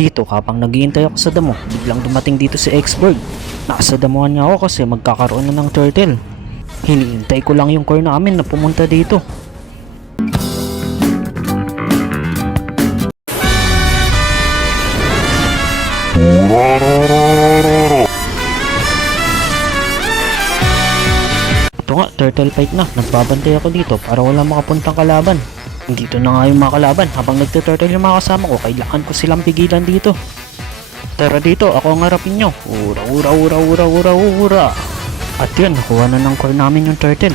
Dito habang naghihintay ako sa damo, biglang dumating dito si Xborg. Nasa damuhan niya ako kasi magkakaroon na ng turtle. Hinihintay ko lang yung core namin na pumunta dito. Ito nga, turtle fight na. Nagbabantay ako dito para wala makapuntang kalaban. Dito na nga yung mga kalaban. Habang nagtuturtle yung mga kasama ko, kailangan ko silang pigilan dito. Tara dito, ako ang harapin nyo. Ura, ura, ura, ura, ura, ura. At yun, nakuha na ng core namin yung turtle.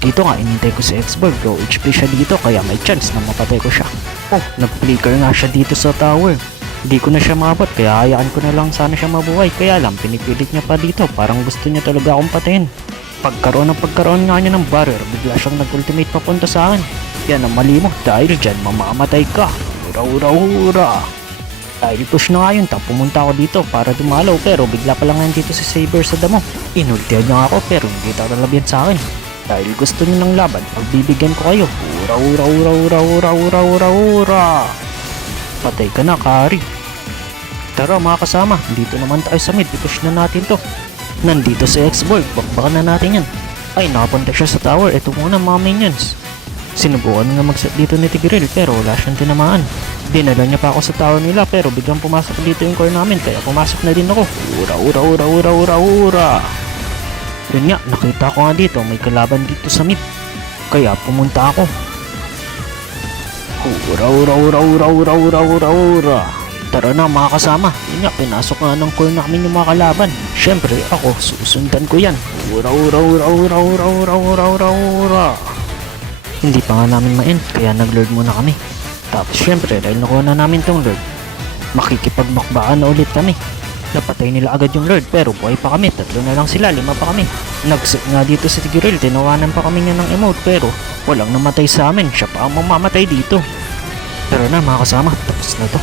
Dito nga, inintay ko si Xborg. Low HP siya dito, kaya may chance na mapatay ko siya. Oh, nag-flicker nga siya dito sa tower. Hindi ko na siya maabot, kaya hayaan ko na lang sana siya mabuhay. Kaya lang, pinipilit niya pa dito. Parang gusto niya talaga akong patayin. Pagkaroon nga niya ng barrier, bigla siyang nag-ultimate papunta sa akin. Yan ang mali mo, dahil dyan mamamatay ka. Ura, ura, ura. Dahil push na nga yun, pumunta ako dito para dumalaw, pero bigla pa lang nandito si Saber sa damo. Inultihan niya ako, pero hindi tatalabyan sa akin. Dahil gusto niyo ng laban, pagbibigyan ko kayo. Ura, ura, ura, ura, ura, ura, ura, ura. Patay ka na, Kari. Tara mga kasama, dito naman tayo sa mid, i-push na natin to. Nandito si Xborg, bakbakan na natin yan. Ay, nakapunta siya sa tower, ito muna mga minions. Sinubukan nga mag-set dito ni Tigreal pero wala siyang tinamaan. Dinala niya pa ako sa tower nila pero biglang pumasok dito yung core namin kaya pumasok na din ako. Ura, ura, ura, ura, ura, ura. Yun nga, nakita ko nga dito, may kalaban dito sa mid. Kaya pumunta ako. Ura, ura, ura, ura, ura, ura, ura, ura. Tara na mga kasama. Yun nga, pinasok nga ng core namin yung mga kalaban. Syempre, ako, susundan ko yan. Ura, ura, ura, ura, ura, ura, ura, ura, ura. Hindi pa nga namin ma-end, kaya nag-lord muna kami. Tapos syempre, dahil nakuha na namin tong lord, makikipagmakbaan na ulit kami. Napatay nila agad yung lord, pero buhay pa kami. 3 na lang sila, 5 pa kami. Nag-set nga dito si Tigreal, tinawanan pa kami niya ng emote, pero walang namatay sa amin. Siya pa ang mamamatay dito. Pero na mga kasama, tapos na to.